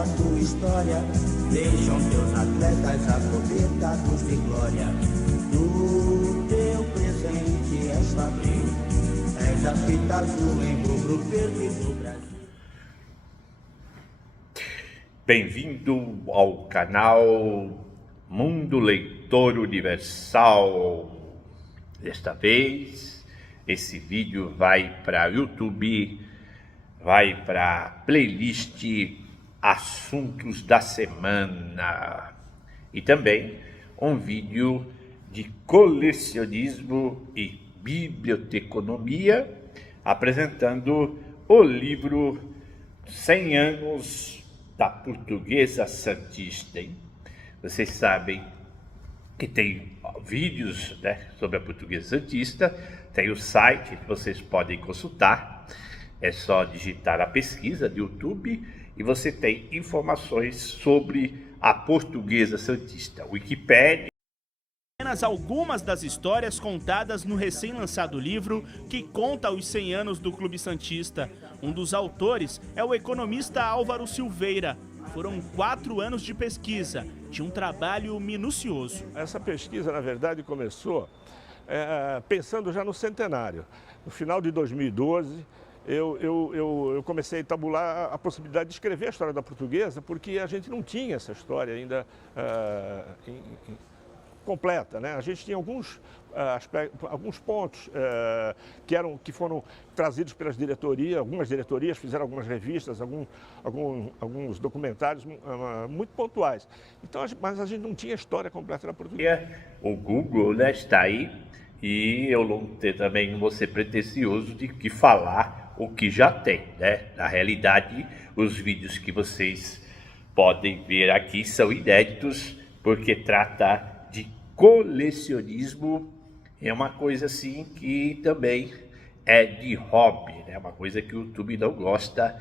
a tua história, deixam teus atletas aposentados de glória. No teu presente és fabril, és a fita azul em rubro verde do Brasil. Bem-vindo ao canal Mundo Leitor Universal. Desta vez, esse vídeo vai para o YouTube, vai para a playlist Assuntos da Semana e também um vídeo de colecionismo e biblioteconomia apresentando o livro 100 anos da Portuguesa Santista. Hein? Vocês sabem que tem vídeos, né, sobre a Portuguesa Santista, tem o site que vocês podem consultar, é só digitar a pesquisa do YouTube e você tem informações sobre a Portuguesa Santista. Wikipédia. Apenas algumas das histórias contadas no recém-lançado livro que conta os 100 anos do Clube Santista. Um dos autores é o economista Álvaro Silveira. Foram 4 anos de pesquisa, de um trabalho minucioso. Essa pesquisa, na verdade, começou pensando já no centenário. No final de 2012, eu comecei a tabular a possibilidade de escrever a história da portuguesa, porque a gente não tinha essa história ainda completa, né? A gente tinha alguns pontos que foram trazidos pelas diretorias, algumas diretorias fizeram algumas revistas, alguns documentários muito pontuais. Então, mas a gente não tinha a história completa da portuguesa. O Google, né, está aí e eu não tenho também vou ser pretensioso de que falar o que já tem, né? Na realidade, os vídeos que vocês podem ver aqui são inéditos porque trata de colecionismo, é uma coisa assim que também é de hobby, né? Uma coisa que o YouTube não gosta,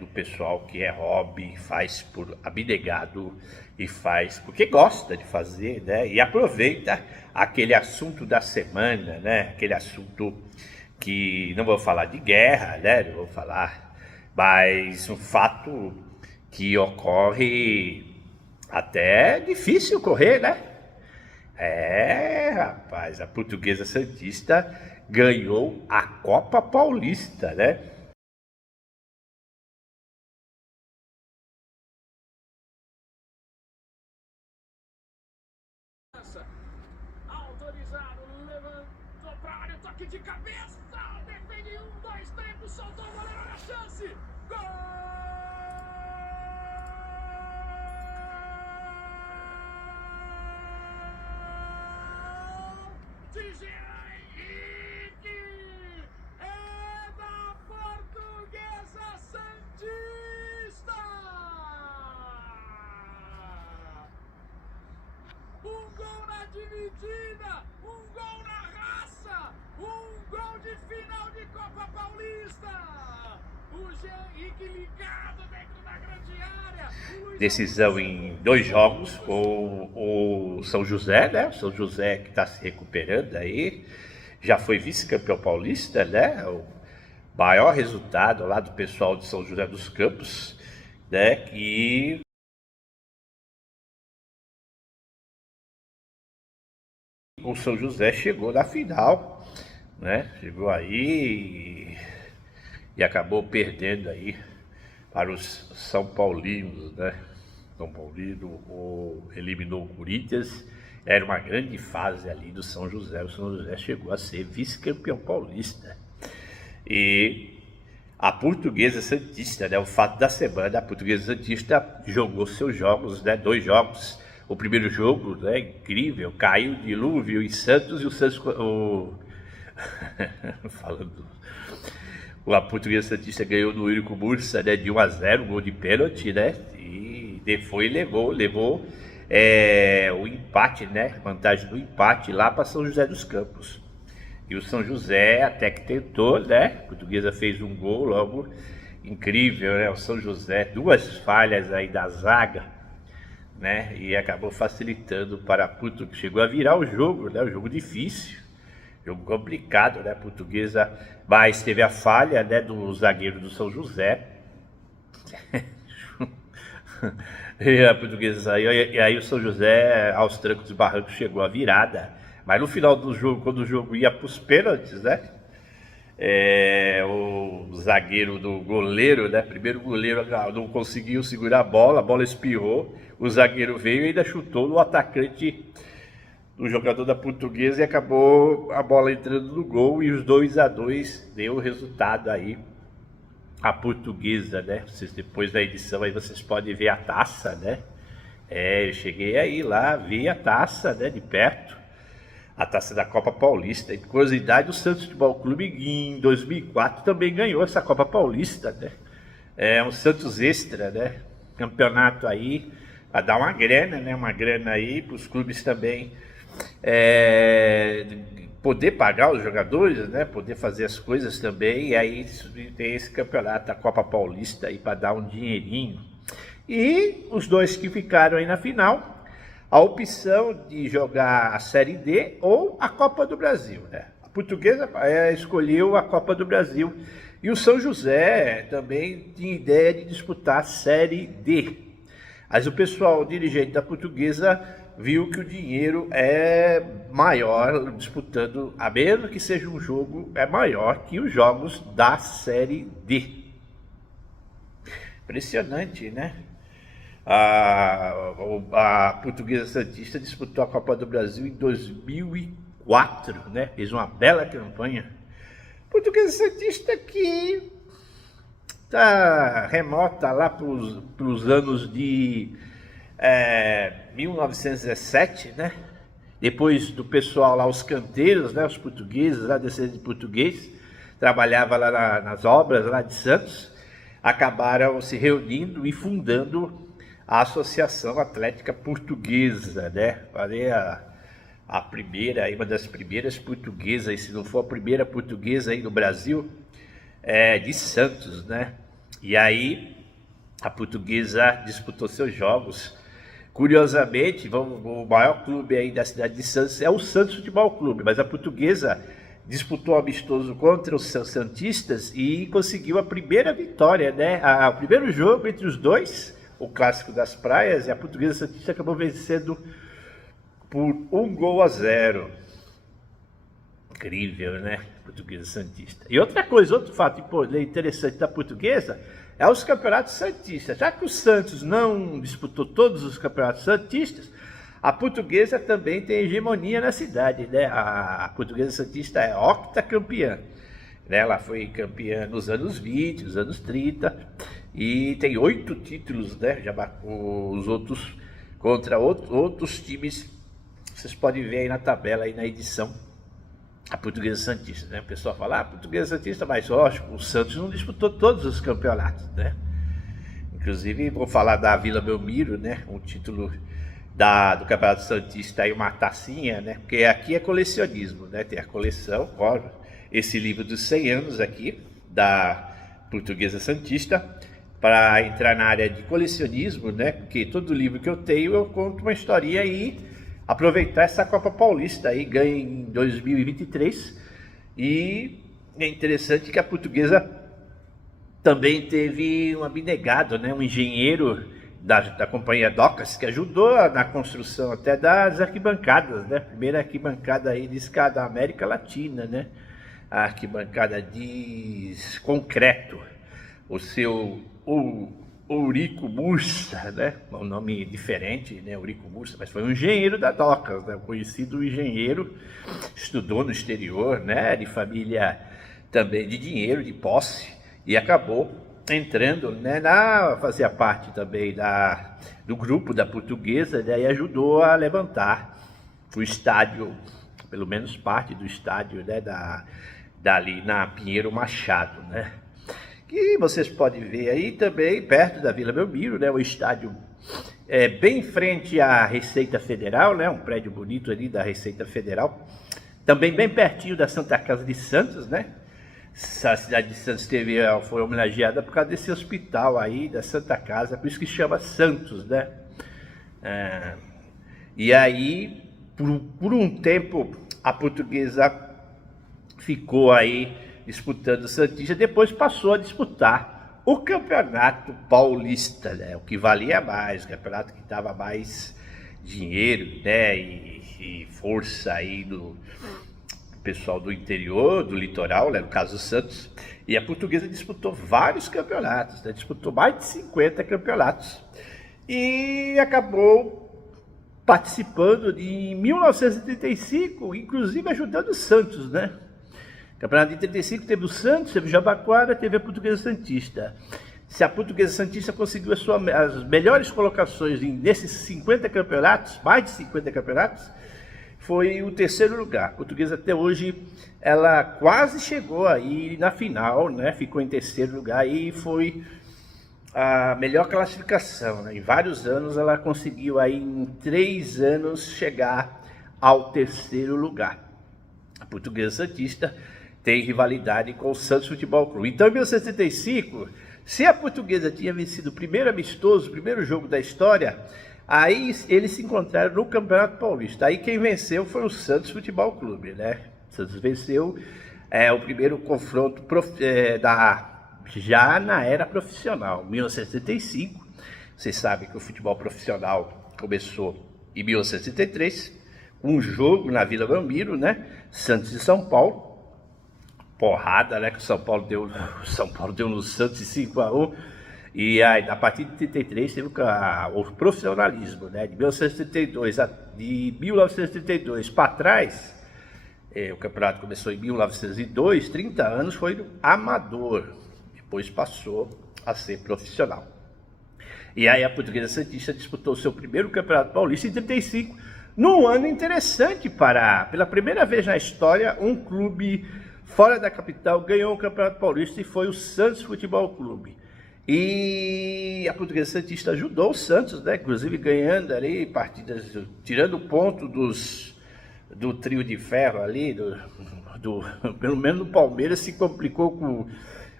do pessoal que é hobby, faz por abnegado e faz porque gosta de fazer, né? E aproveita aquele assunto da semana, né? Aquele assunto que não vou falar de guerra, né? Não vou falar, mas um fato que ocorre até difícil ocorrer, né? Rapaz, a Portuguesa Santista ganhou a Copa Paulista, né? Autorizado, levantou pra área, toque de cabeça, defende 1, 2, 3, soltou o goleiro, olha a chance, gol! É da Portuguesa Santista! Um gol na dividida, um gol na raça, um gol de final de Copa Paulista. O Jean Henrique ligado dentro da grande área. Decisão em 2 jogos com o São José, né? O São José que está se recuperando aí, já foi vice-campeão paulista, né? O maior resultado lá do pessoal de São José dos Campos, né? E o São José chegou na final, né? Chegou aí e acabou perdendo aí para os São Paulinos, né? São Paulino eliminou o Corinthians, era uma grande fase ali do São José. O São José chegou a ser vice-campeão paulista. E a Portuguesa Santista, né? O fato da semana, a Portuguesa Santista jogou seus jogos, né? 2 jogos. O primeiro jogo, né, incrível, caiu dilúvio em Santos e o Santos... Falando... A Portuguesa Santista ganhou no Eurico Mursa, né, de 1-0, gol de pênalti, né? E depois levou o empate, né? Vantagem do empate lá para São José dos Campos. E o São José até que tentou, né? A Portuguesa fez um gol logo incrível, né? O São José, 2 falhas aí da zaga, né? E acabou facilitando para a Portuguesa. Chegou a virar o jogo, né? Um jogo difícil, jogo complicado, né? A Portuguesa, mas teve a falha, né, do zagueiro do São José. E a Portuguesa saiu, e aí o São José, aos trancos e barrancos, chegou a virada. Mas no final do jogo, quando o jogo ia para os pênaltis, né? O zagueiro do goleiro, né? Primeiro o goleiro não conseguiu segurar a bola espirrou, o zagueiro veio e ainda chutou no atacante do jogador da Portuguesa e acabou a bola entrando no gol e os 2-2 deu o resultado aí. A Portuguesa, né? Vocês, depois da edição aí vocês podem ver a taça, né? Eu cheguei aí lá, vi a taça, né? De perto, a taça da Copa Paulista. E curiosidade, o Santos Futebol Clube em 2004 também ganhou essa Copa Paulista, né? É um Santos Extra, né? Campeonato aí para dar uma grana, né? Uma grana aí para os clubes também poder pagar os jogadores, né? Poder fazer as coisas também. E aí tem esse campeonato, a Copa Paulista, aí para dar um dinheirinho. E os dois que ficaram aí na final, a opção de jogar a Série D ou a Copa do Brasil, né? A Portuguesa escolheu a Copa do Brasil e o São José também tinha ideia de disputar a Série D. Mas o pessoal dirigente da Portuguesa viu que o dinheiro é maior disputando, a mesmo que seja um jogo, é maior que os jogos da Série D. Impressionante, né? A Portuguesa Santista disputou a Copa do Brasil em 2004, né? Fez uma bela campanha. Portuguesa Santista que está remota lá para os anos de 1917, né? Depois do pessoal lá, os canteiros, né? Os portugueses, lá descendentes de português, trabalhava lá nas obras lá de Santos, acabaram se reunindo e fundando a Associação Atlética Portuguesa, né? Falei a primeira, uma das primeiras portuguesas, se não for a primeira portuguesa aí no Brasil, de Santos, né? E aí a Portuguesa disputou seus jogos. Curiosamente, o maior clube aí da cidade de Santos é o Santos Futebol Clube, mas a Portuguesa disputou um amistoso contra os santistas e conseguiu a primeira vitória, né? O primeiro jogo entre os dois, o Clássico das Praias, e a Portuguesa Santista acabou vencendo por 1-0. Incrível, né? Portuguesa Santista. E outra coisa, outro fato interessante da Portuguesa é os campeonatos santistas. Já que o Santos não disputou todos os campeonatos santistas, a Portuguesa também tem hegemonia na cidade, né? A Portuguesa Santista é octacampeã. Ela foi campeã nos anos 20, nos anos 30, e tem 8 títulos, né? Já marcou os outros contra outros times. Vocês podem ver aí na tabela, aí na edição, a Portuguesa Santista, né? O pessoal fala, a Portuguesa Santista, mas lógico, o Santos não disputou todos os campeonatos, né? Inclusive, vou falar da Vila Belmiro, né? Um título do Campeonato Santista, aí uma tacinha, né? Porque aqui é colecionismo, né? Tem a coleção, ó, esse livro dos 100 anos aqui, da Portuguesa Santista, para entrar na área de colecionismo, né? Porque todo livro que eu tenho, eu conto uma historinha e aproveitar essa Copa Paulista aí, ganha em 2023, e é interessante que a Portuguesa também teve um abnegado, né, um engenheiro da companhia Docas, que ajudou na construção até das arquibancadas, né, primeira arquibancada aí da América Latina, né, a arquibancada de concreto, o seu Eurico Mursa, né? Um nome diferente, né? Eurico Mursa, mas foi um engenheiro da Docas, né? Conhecido engenheiro, estudou no exterior, né? De família também de dinheiro, de posse, e acabou entrando, né? Fazia parte também do grupo da Portuguesa, né? E ajudou a levantar o estádio, pelo menos parte do estádio, né? Dali na Pinheiro Machado, né? Que vocês podem ver aí também, perto da Vila Belmiro, né? O estádio bem em frente à Receita Federal, né? Um prédio bonito ali da Receita Federal. Também bem pertinho da Santa Casa de Santos, né? A cidade de Santos foi homenageada por causa desse hospital aí, da Santa Casa, por isso que chama Santos, né? E aí, por um tempo, a Portuguesa ficou aí disputando o Santista, depois passou a disputar o Campeonato Paulista, né? O que valia mais, o campeonato que dava mais dinheiro, né? E força aí do pessoal do interior, do litoral, né? No caso do Santos. E a Portuguesa disputou vários campeonatos, né? Disputou mais de 50 campeonatos. E acabou participando em 1935, inclusive ajudando o Santos, né? Campeonato de 35 teve o Santos, teve o Jabaquara, teve a Portuguesa Santista. Se a Portuguesa Santista conseguiu as melhores colocações nesses 50 campeonatos, mais de 50 campeonatos, foi o terceiro lugar. A Portuguesa até hoje, ela quase chegou aí na final, né? Ficou em terceiro lugar e foi a melhor classificação, né? Em vários anos ela conseguiu aí em 3 anos chegar ao terceiro lugar. A Portuguesa Santista tem rivalidade com o Santos Futebol Clube. Então, em 1975, se a Portuguesa tinha vencido o primeiro amistoso, o primeiro jogo da história, aí eles se encontraram no Campeonato Paulista. Aí quem venceu foi o Santos Futebol Clube, né? O Santos venceu o primeiro confronto já na era profissional, 1975. Vocês sabem que o futebol profissional começou em 1973, um jogo na Vila Belmiro, né? Santos e São Paulo. Porrada, né? Que o São Paulo deu no Santos 5-1. E aí, a partir de 33 teve o profissionalismo, né? De 1932 para trás, o campeonato começou em 1902, 30 anos foi amador. Depois passou a ser profissional. E aí a Portuguesa Santista disputou seu primeiro Campeonato Paulista em 35, num ano interessante pela primeira vez na história, um clube fora da capital ganhou o Campeonato Paulista e foi o Santos Futebol Clube. E a Portuguesa Santista ajudou o Santos, né? Inclusive ganhando ali partidas, tirando ponto do trio de ferro ali, pelo menos o Palmeiras se complicou com...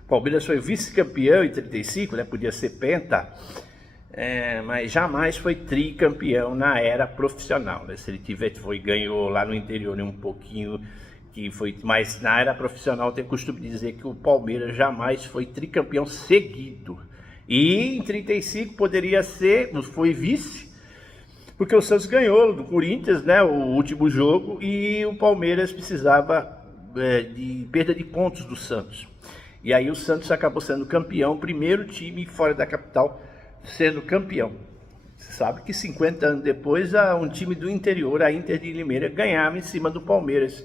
O Palmeiras foi vice-campeão em 35, né? Podia ser penta, mas jamais foi tricampeão na era profissional, né? Se ele ganhou lá no interior, né? Um pouquinho, mas na era profissional tem costume de dizer que o Palmeiras jamais foi tricampeão seguido. E em 35 poderia ser, foi vice, porque o Santos ganhou do Corinthians, né? O último jogo, e o Palmeiras precisava de perda de pontos do Santos. E aí o Santos acabou sendo campeão, primeiro time fora da capital sendo campeão. Você sabe que 50 anos depois, um time do interior, a Inter de Limeira, ganhava em cima do Palmeiras.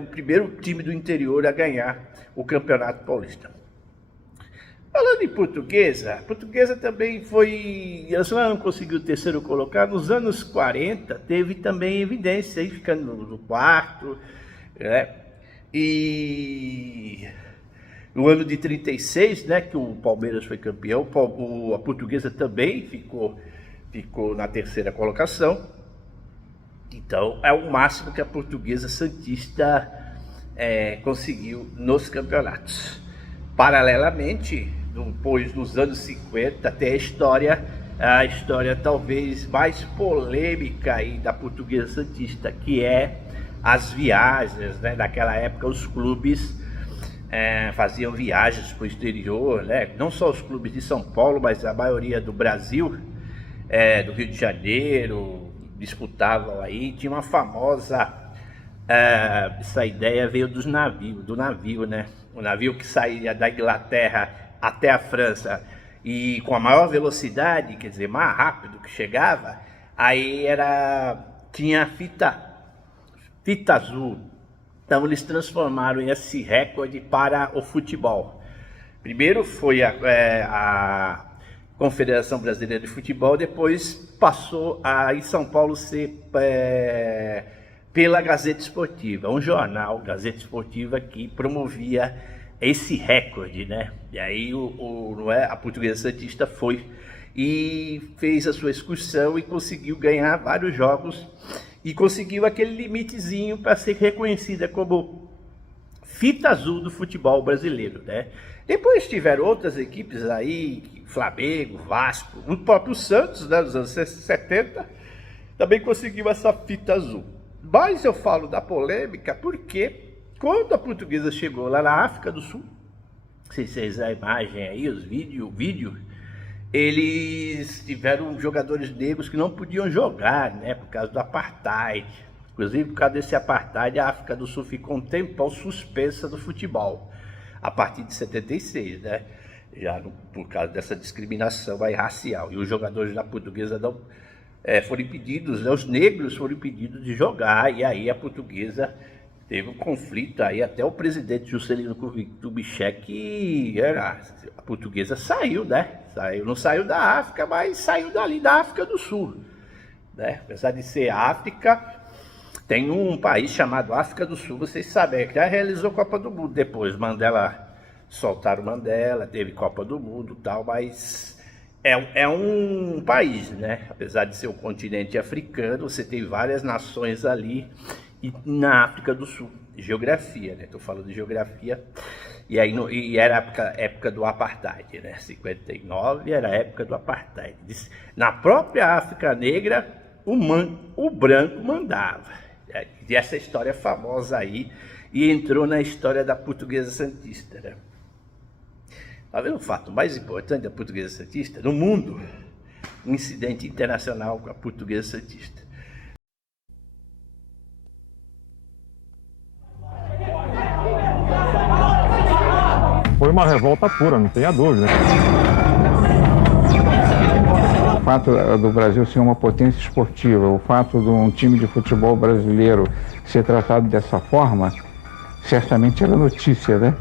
O primeiro time do interior a ganhar o Campeonato Paulista. Falando em Portuguesa, a Portuguesa também foi... Ela só não conseguiu o terceiro colocar. Nos anos 40 teve também evidência, aí ficando no quarto, né? E no ano de 36, né, que o Palmeiras foi campeão, a Portuguesa também ficou na terceira colocação. Então é o máximo que a Portuguesa Santista conseguiu nos campeonatos. Paralelamente, depois nos anos 50, tem a história talvez mais polêmica aí da Portuguesa Santista, que é as viagens, né? Naquela época os clubes faziam viagens para o exterior, né? Não só os clubes de São Paulo, mas a maioria do Brasil, do Rio de Janeiro, disputavam aí. Tinha uma famosa, essa ideia veio do navio, né? O navio que saía da Inglaterra até a França e com a maior velocidade, quer dizer, mais rápido que chegava, aí tinha fita azul. Então eles transformaram esse recorde para o futebol. Primeiro foi a Confederação Brasileira de Futebol, depois passou em São Paulo ser pela Gazeta Esportiva, um jornal, Gazeta Esportiva, que promovia esse recorde, né? E aí a Portuguesa Santista foi e fez a sua excursão e conseguiu ganhar vários jogos e conseguiu aquele limitezinho para ser reconhecida como fita azul do futebol brasileiro, né? Depois tiveram outras equipes aí, Flamengo, Vasco, o próprio Santos, né, nos anos 70, também conseguiu essa fita azul. Mas eu falo da polêmica porque quando a Portuguesa chegou lá na África do Sul, se vocês a imagem aí, os vídeos, eles tiveram jogadores negros que não podiam jogar, né, por causa do apartheid. Inclusive, por causa desse apartheid, a África do Sul ficou um tempão suspensa do futebol, a partir de 76, né, já por causa dessa discriminação aí racial. E os jogadores da Portuguesa não foram impedidos, né, os negros foram impedidos de jogar, e aí a Portuguesa teve um conflito aí, até o presidente Juscelino Kubitschek, a Portuguesa saiu, né? Não saiu da África, mas saiu dali da África do Sul, né? Apesar de ser África, tem um país chamado África do Sul, vocês sabem, que já realizou Copa do Mundo depois. Soltaram Mandela, teve Copa do Mundo e tal, mas é um país, né? Apesar de ser um continente africano, você tem várias nações ali. E na África do Sul, geografia, né? Estou falando de geografia. E aí era a época do apartheid, né? 59 era a época do apartheid. Na própria África Negra, o branco mandava. E essa história famosa aí, e entrou na história da Portuguesa Santista, né? Tá vendo o fato mais importante da Portuguesa Santista? No mundo, um incidente internacional com a Portuguesa Santista. Foi uma revolta pura, não tenha dúvida. O fato do Brasil ser uma potência esportiva, o fato de um time de futebol brasileiro ser tratado dessa forma, certamente era notícia, né?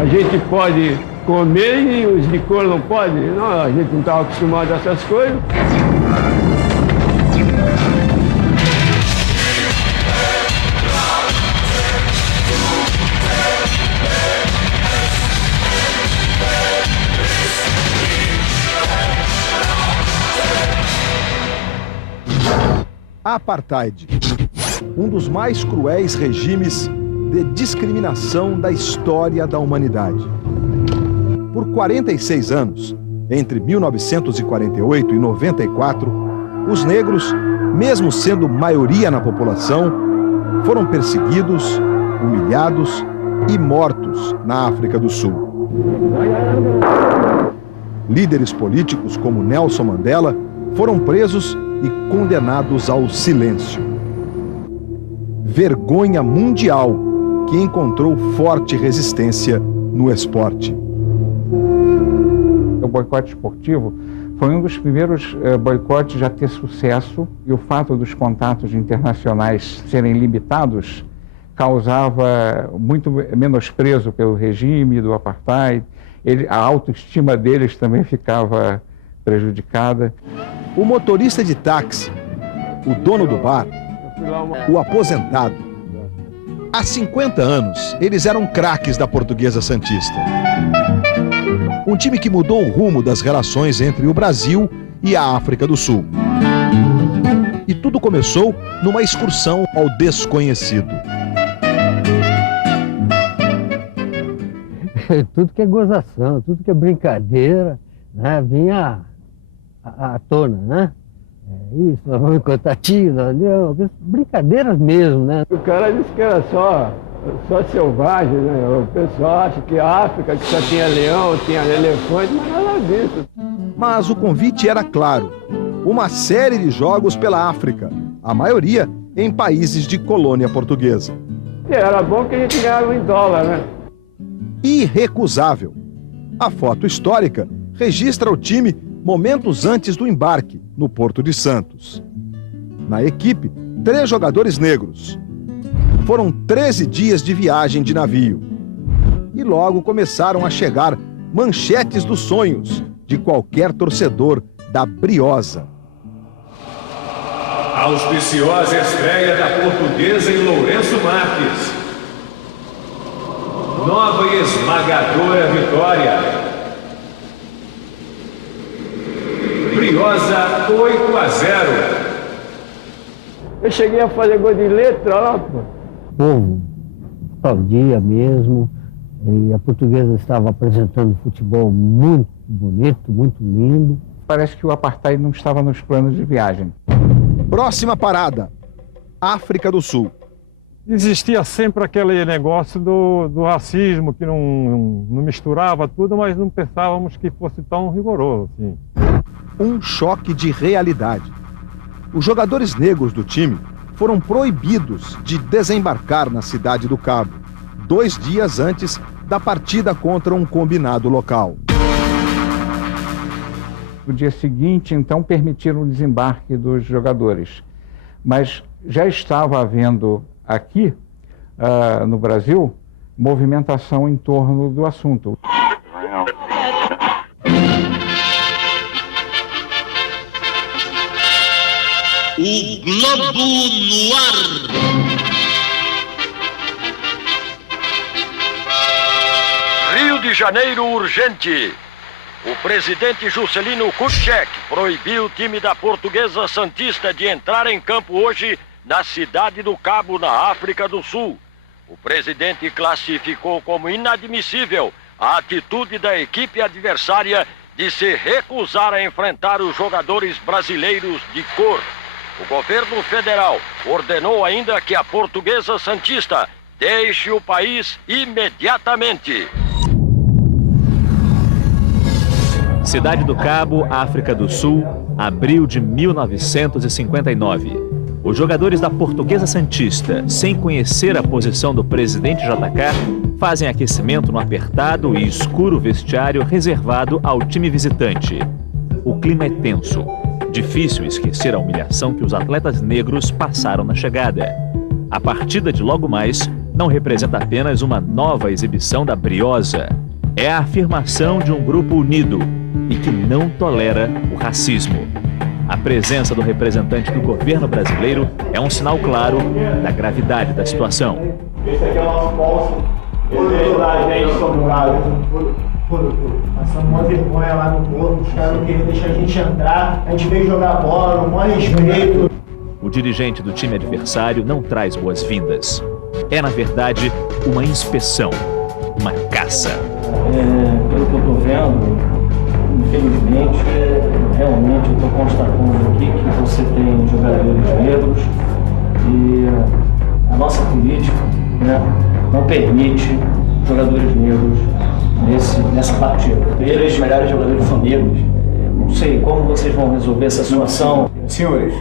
A gente pode comer e os de cor não podem? Não, a gente não estava acostumado a essas coisas. Apartheid, um dos mais cruéis regimes de discriminação da história da humanidade. Por 46 anos, entre 1948 e 94, os negros, mesmo sendo maioria na população, foram perseguidos, humilhados e mortos na África do Sul. Líderes políticos como Nelson Mandela foram presos e condenados ao silêncio. Vergonha mundial que encontrou forte resistência no esporte. O boicote esportivo foi um dos primeiros boicotes a ter sucesso, e o fato dos contatos internacionais serem limitados causava muito menosprezo pelo regime do apartheid. A autoestima deles também ficava prejudicada. O motorista de táxi, o dono do bar, o aposentado. Há 50 anos, eles eram craques da Portuguesa Santista. Um time que mudou o rumo das relações entre o Brasil e a África do Sul. E tudo começou numa excursão ao desconhecido. Tudo que é gozação, tudo que é brincadeira, né, vinha à tona, né? Isso, vamos contar tiro, brincadeiras mesmo, né? O cara disse que era só selvagem, né? O pessoal acha que a África que só tinha leão, tinha elefante, mas nada disso. Mas o convite era claro: uma série de jogos pela África, a maioria em países de colônia portuguesa. E era bom que a gente ganhava em dólar, né? Irrecusável. A foto histórica registra o time momentos antes do embarque, no Porto de Santos. Na equipe, 3 jogadores negros. Foram 13 dias de viagem de navio. E logo começaram a chegar manchetes dos sonhos de qualquer torcedor da Briosa. Auspiciosa estreia da Portuguesa em Lourenço Marques. Nova e esmagadora vitória. Briosa 8-0. Eu cheguei a fazer gol de letra lá, pô. O povo aplaudia mesmo, e a Portuguesa estava apresentando futebol muito bonito, muito lindo. Parece que o apartheid não estava nos planos de viagem. Próxima parada, África do Sul. Existia sempre aquele negócio do racismo, que não misturava tudo, mas não pensávamos que fosse tão rigoroso assim. Um choque de realidade. Os jogadores negros do time foram proibidos de desembarcar na Cidade do Cabo, 2 dias antes da partida contra um combinado local. No dia seguinte, então, permitiram o desembarque dos jogadores. Mas já estava havendo aqui, no Brasil, movimentação em torno do assunto. O Globo no ar. Rio de Janeiro urgente. O presidente Juscelino Kubitschek proibiu o time da Portuguesa Santista de entrar em campo hoje na Cidade do Cabo, na África do Sul. O presidente classificou como inadmissível a atitude da equipe adversária de se recusar a enfrentar os jogadores brasileiros de cor. O governo federal ordenou ainda que a Portuguesa Santista deixe o país imediatamente. Cidade do Cabo, África do Sul, abril de 1959. Os jogadores da Portuguesa Santista, sem conhecer a posição do presidente JK, fazem aquecimento no apertado e escuro vestiário reservado ao time visitante. O clima é tenso. Difícil esquecer a humilhação que os atletas negros passaram na chegada. A partida de logo mais não representa apenas uma nova exibição da Briosa. É a afirmação de um grupo unido e que não tolera o racismo. A presença do representante do governo brasileiro é um sinal claro da gravidade da situação. Esse aqui é o nosso posto. A gente passando uma vergonha lá no corpo, os caras não queriam deixar a gente entrar, a gente veio jogar bola, no maior respeito. O dirigente do time adversário não traz boas-vindas. É, na verdade, uma inspeção, uma caça. Pelo que eu estou vendo, infelizmente, realmente eu estou constatando aqui que você tem jogadores negros e a nossa política, né, não permite jogadores negros nessa partida. Os 3 melhores jogadores são negros. Não sei como vocês vão resolver essa situação. Senhores,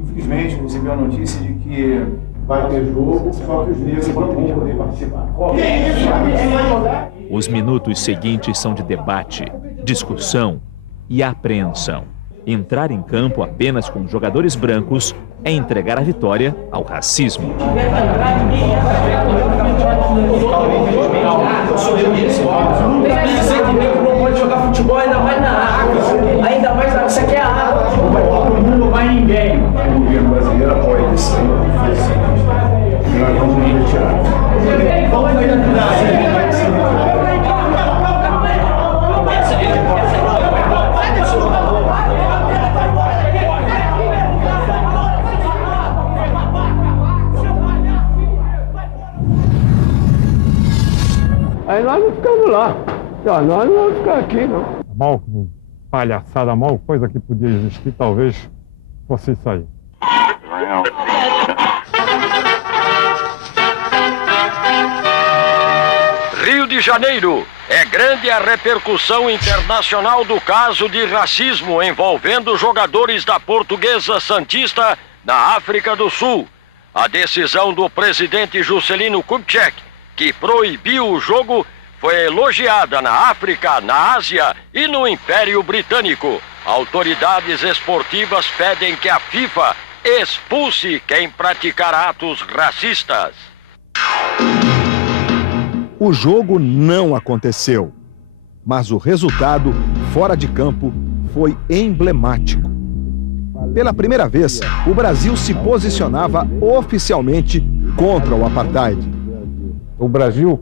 infelizmente recebi a notícia de que vai ter jogo, só que os negros não vão poder participar. Os minutos seguintes são de debate, discussão e apreensão. Entrar em campo apenas com jogadores brancos é entregar a vitória ao racismo. Dizer que o negro não pode jogar futebol, ainda mais na água. Ainda mais na... Isso aqui é a água. Todo mundo não vai ninguém. O governo brasileiro apoia isso. Nós vamos nos retirar. Aí nós não ficamos lá. Nós não vamos ficar aqui, não. A maior palhaçada, a maior coisa que podia existir, talvez fosse isso aí. Rio de Janeiro. É grande a repercussão internacional do caso de racismo envolvendo jogadores da Portuguesa Santista na África do Sul. A decisão do presidente Juscelino Kubitschek, que proibiu o jogo, foi elogiada na África, na Ásia e no Império Britânico. Autoridades esportivas pedem que a FIFA expulse quem praticar atos racistas. O jogo não aconteceu, mas o resultado, fora de campo, foi emblemático. Pela primeira vez, o Brasil se posicionava oficialmente contra o apartheid. O Brasil,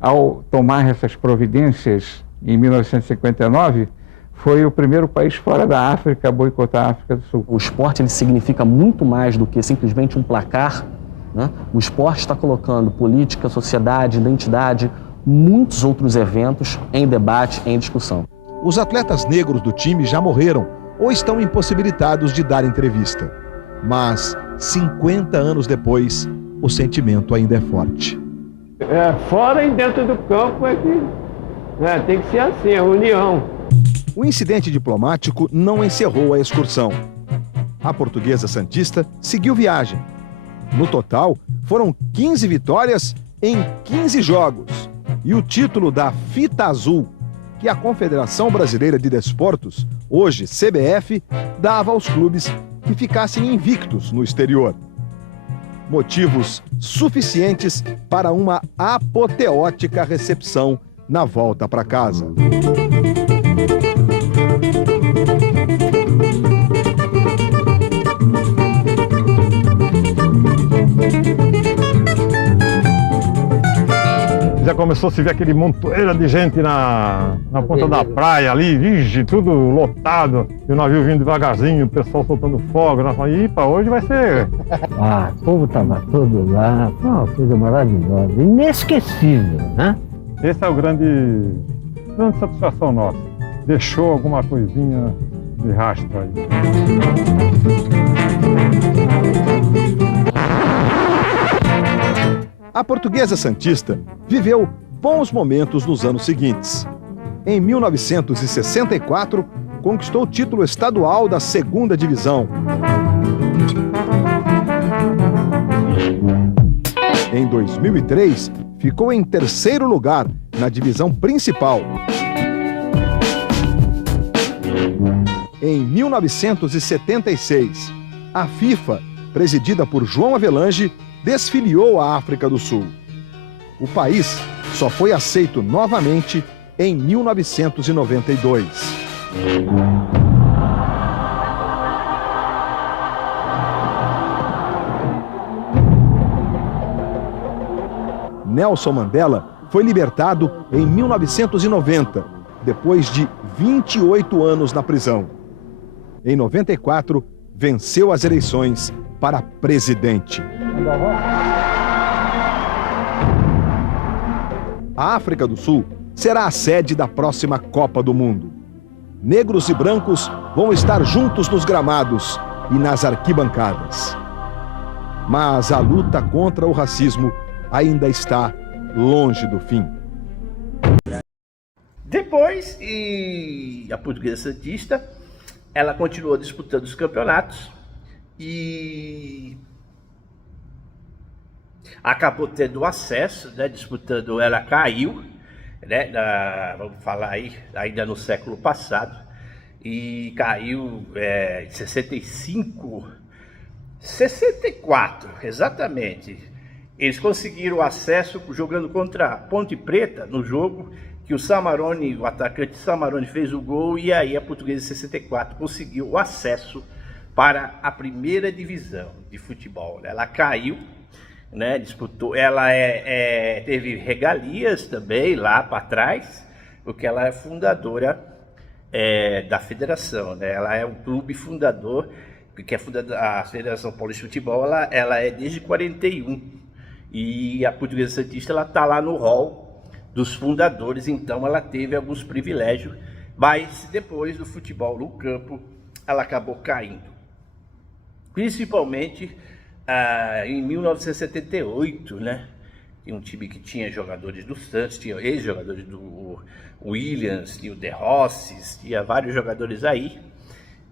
ao tomar essas providências em 1959, foi o primeiro país fora da África a boicotar a África do Sul. O esporte ele significa muito mais do que simplesmente um placar, né? O esporte está colocando política, sociedade, identidade, muitos outros eventos em debate, em discussão. Os atletas negros do time já morreram ou estão impossibilitados de dar entrevista. Mas 50 anos depois, o sentimento ainda é forte. Fora e dentro do campo é que tem que ser assim, a união. O incidente diplomático não encerrou a excursão. A Portuguesa Santista seguiu viagem. No total, foram 15 vitórias em 15 jogos. E o título da Fita Azul, que a Confederação Brasileira de Desportos, hoje CBF, dava aos clubes que ficassem invictos no exterior. Motivos suficientes para uma apoteótica recepção na volta para casa. Já começou a se ver aquele montoeira de gente na ponta da praia ali, vige, tudo lotado, e o navio vindo devagarzinho, o pessoal soltando fogo. Nós falamos, para hoje vai ser. O povo estava todo lá, foi uma coisa maravilhosa, inesquecível, né? Essa é a grande satisfação nossa. Deixou alguma coisinha de rastro aí. A Portuguesa Santista viveu bons momentos nos anos seguintes. Em 1964, conquistou o título estadual da 2ª Divisão. Em 2003, ficou em 3º lugar na divisão principal. Em 1976, a FIFA, presidida por João Avelange, desfiliou a África do Sul. O país só foi aceito novamente em 1992. Nelson Mandela foi libertado em 1990, depois de 28 anos na prisão. Em 94, venceu as eleições para presidente. A África do Sul será a sede da próxima Copa do Mundo. Negros e brancos vão estar juntos nos gramados e nas arquibancadas. Mas a luta contra o racismo ainda está longe do fim. Depois, a Portuguesa Santista, ela continuou disputando os campeonatos e acabou tendo acesso, né, disputando, ela caiu, né, vamos falar aí, ainda no século passado, e caiu em 64, exatamente. Eles conseguiram acesso jogando contra a Ponte Preta, no jogo que o Samarone, o atacante Samarone, fez o gol, e aí a Portuguesa 64 conseguiu o acesso para a 1ª divisão de futebol. Ela caiu, né, disputou, ela teve regalias também lá para trás, porque ela é fundadora da federação, né? Ela é um clube fundador, que é a Federação Paulista de Futebol, ela é desde 41, e a Portuguesa Santista ela está lá no hall dos fundadores, então ela teve alguns privilégios, mas depois do futebol no campo, ela acabou caindo. Principalmente em 1978, né? Tinha um time que tinha jogadores do Santos, tinha ex-jogadores do Williams, tinha o De Rosses, tinha vários jogadores aí,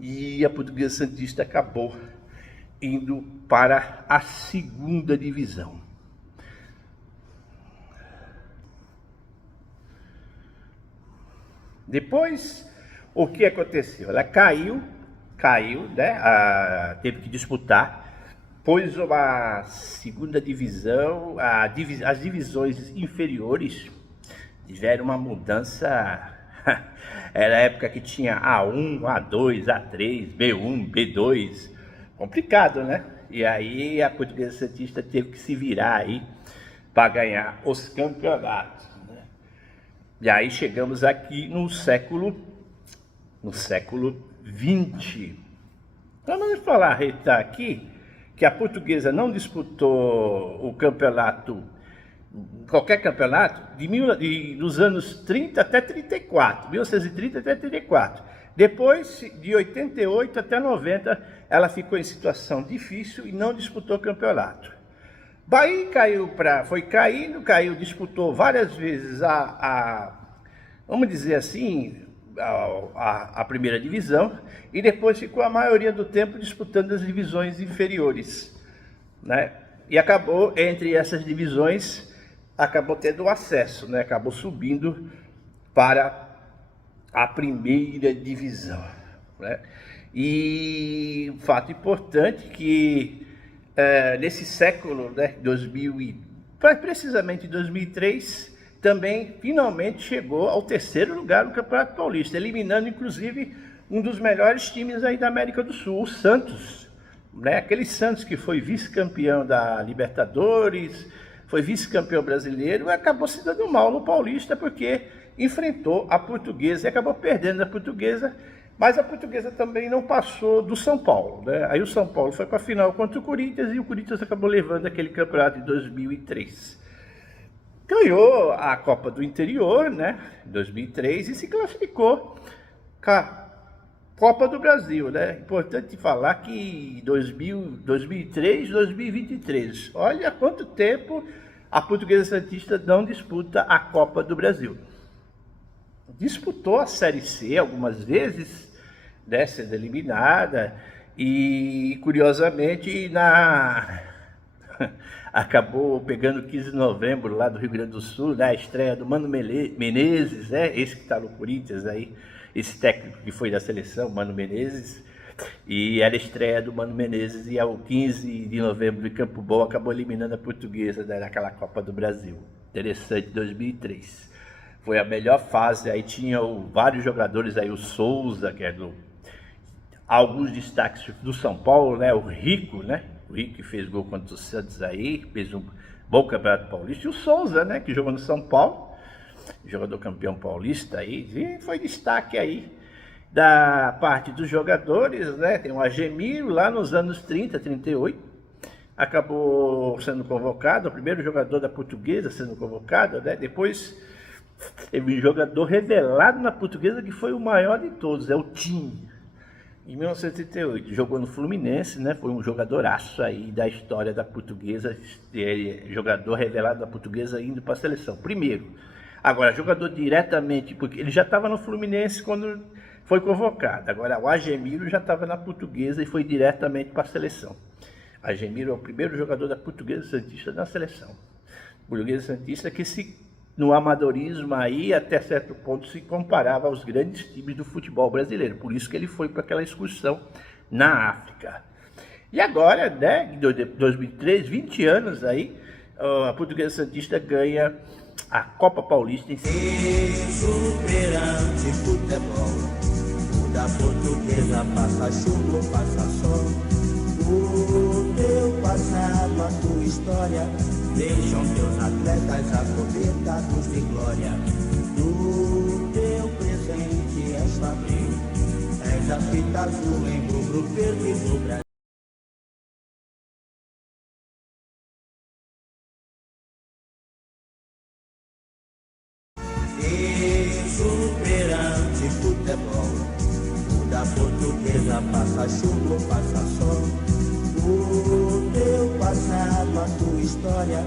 e a Portuguesa Santista acabou indo para a 2ª divisão. Depois, o que aconteceu? Ela caiu, né? Teve que disputar, pois a 2ª divisão, as divisões inferiores tiveram uma mudança. Era a época que tinha A1, A2, A3, B1, B2, complicado, né? E aí a Portuguesa Santista teve que se virar aí para ganhar os campeonatos, né? E aí chegamos aqui no século XX. Então vamos falar aqui que a Portuguesa não disputou o campeonato, qualquer campeonato, dos anos 30 até 34, 1930 até 34. Depois, de 88 até 90, ela ficou em situação difícil e não disputou campeonato. Bahia foi caiu, disputou várias vezes vamos dizer assim, a primeira divisão, e depois ficou a maioria do tempo disputando as divisões inferiores, né? E acabou, entre essas divisões, acabou tendo acesso, né? Acabou subindo para a primeira divisão, né? E um fato importante que nesse século, né, precisamente em 2003, também finalmente chegou ao terceiro lugar no Campeonato Paulista, eliminando inclusive um dos melhores times aí da América do Sul, o Santos, né? Aquele Santos que foi vice-campeão da Libertadores, foi vice-campeão brasileiro e acabou se dando mal no Paulista porque enfrentou a Portuguesa e acabou perdendo a Portuguesa, mas a Portuguesa também não passou do São Paulo, né? Aí o São Paulo foi para a final contra o Corinthians e o Corinthians acabou levando aquele campeonato em 2003. Ganhou a Copa do Interior, né, em 2003, e se classificou com a Copa do Brasil, né? Importante falar que 2003, 2023, olha quanto tempo a Portuguesa Santista não disputa a Copa do Brasil. Disputou a Série C algumas vezes, né, sendo eliminada, e curiosamente acabou pegando 15 de novembro lá do Rio Grande do Sul, né, a estreia do Mano Menezes, né, esse que está no Corinthians aí, esse técnico que foi da seleção, Mano Menezes, e era a estreia do Mano Menezes, e ao 15 de novembro em Campo Bom acabou eliminando a Portuguesa, né, naquela Copa do Brasil. Interessante, 2003. Foi a melhor fase, aí tinha vários jogadores aí, o Souza, que é alguns destaques do São Paulo, né, o Rico, né, o Rico que fez gol contra o Santos aí, fez um bom Campeonato Paulista, e o Souza, né, que jogou no São Paulo, jogador campeão paulista aí, e foi destaque aí da parte dos jogadores, né, tem o Agemiro lá nos anos 30, 38, acabou sendo convocado, o primeiro jogador da Portuguesa sendo convocado, né, depois teve um jogador revelado na Portuguesa que foi o maior de todos, é o Tim. Em 1938, jogou no Fluminense, né? Foi um jogadoraço aí da história da Portuguesa, jogador revelado da Portuguesa indo para a seleção. Primeiro. Agora, jogador diretamente, porque ele já estava no Fluminense quando foi convocado. Agora, o Agemiro já estava na Portuguesa e foi diretamente para a seleção. Agemiro é o primeiro jogador da Portuguesa Santista na seleção. Portuguesa Santista que no amadorismo aí, até certo ponto, se comparava aos grandes times do futebol brasileiro. Por isso que ele foi para aquela excursão na África. E agora, né, em 2003, 20 anos aí, a Portuguesa Santista ganha a Copa Paulista em Exuberante futebol, o da Portuguesa passa chuva, passa sol. O teu passado, a tua história, deixam teus atletas acobertados de glória. Do teu presente és fabril, és a fita azul em rubro verde do Brasil. Exuberante futebol, o da Portuguesa passa chuva, passa sol. O teu passado, a tua história,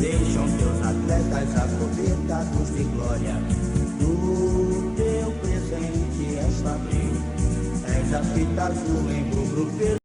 deixam teus atletas acobertados de glória. Do teu presente és fabril, és a fita azul em rubro verde.